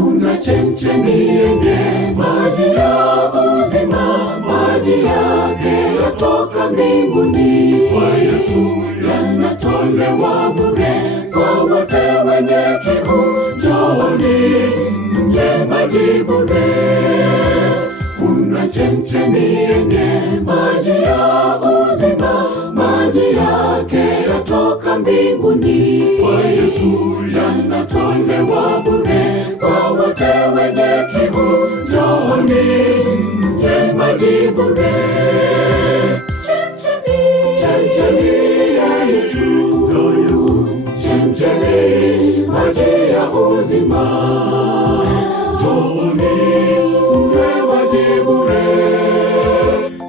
Kuna chemchemi yenye maji ya uzima, maji yake yatoka mbinguni. Kwa Yesu yanatolewa bure, kwa wote wenye kiu, njooni mnywe maji bure. Kuna chemchemi yenye maji ya uzima, maji yake yatoka mbinguni. Kwa Yesu yanatolewa bure, kwa wote wenye kiu, njooni mnywe maji bure. Chemchemi ya Yesu, chemchemi maji ya uzima, njooni mnywe maji bure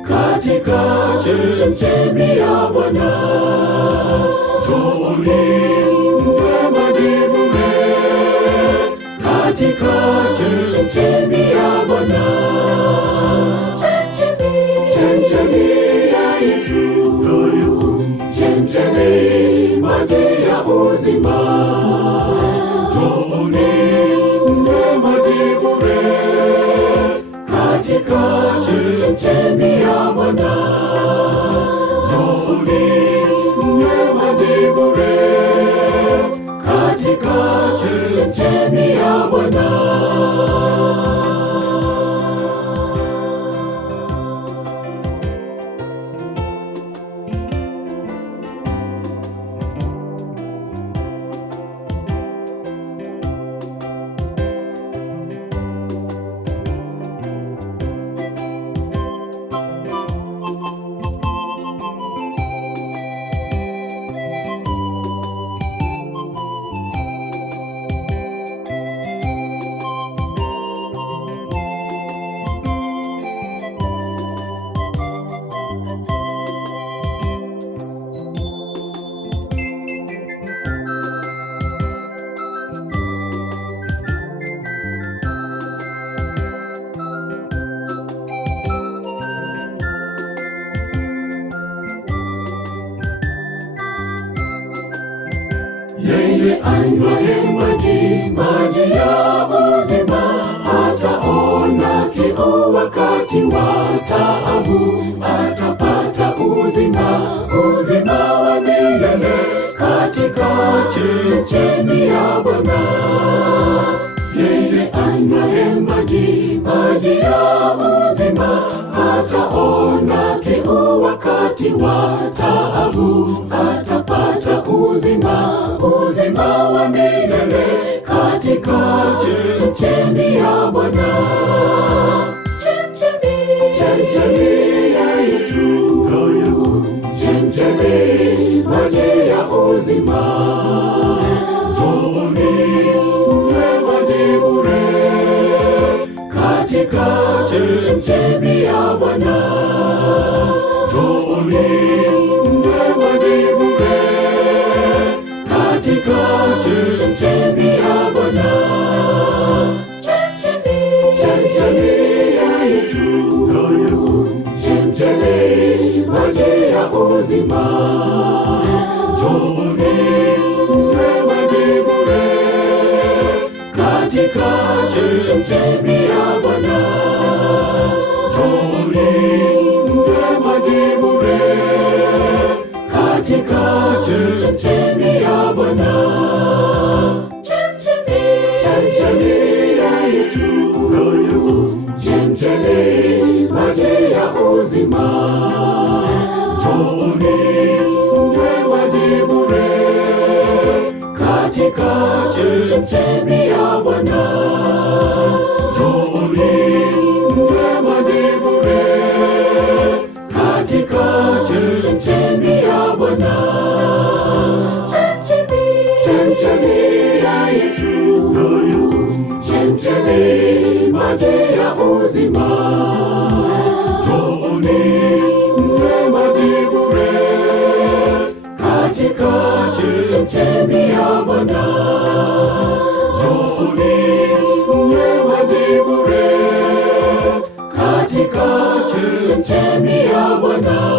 katika chemchemi ya Bwana. Njooni mnywe maji bure katika chemchemi ya Bwana. Chemchemi ya Yesu, chemchemi maji ya uzima, njooni mnywe maji bure katika chemchemi ya Bwana. Njooni mnywe maji bure katika chemchemi ya Bwana. Yeye anywaye maji, maji ya uzima, hataona kiu wakati wa taabu. Atapata uzima, uzima wa milele katika chemchemi ya Bwana. Yeye anywaye maji, maji ya uzima, hataona kiu wakati wa taabu. Atapata uzima, uzima wa milele katika chemchemi ya Bwana. Chemchemi ya Yesu, chemchemi maji ya uzima, njooni mnywe maji bure katika chemchemi ya Bwana. Njooni mnywe maji bure katika chemchemi ya Bwana. Chemchemi ya Yesu, chemchemi maji ya uzima, njooni mnywe maji bure katika chemchemi ya Bwana. Njooni mnywe maji bure katika chemchemi ya Bwana. Chemchemi ya Yesu, chemchemi maji ya uzima, njooni mnywe maji bure katika chemchemi ya Bwana. Njooni mnywe maji bure katika chemchemi ya Bwana. Chemchemi ya Yesu, chemchemi maji ya uzima, njooni mnywe maji bure katika chemchemi ya Bwana. Njooni mnywe maji bure katika chemchemi ya Bwana.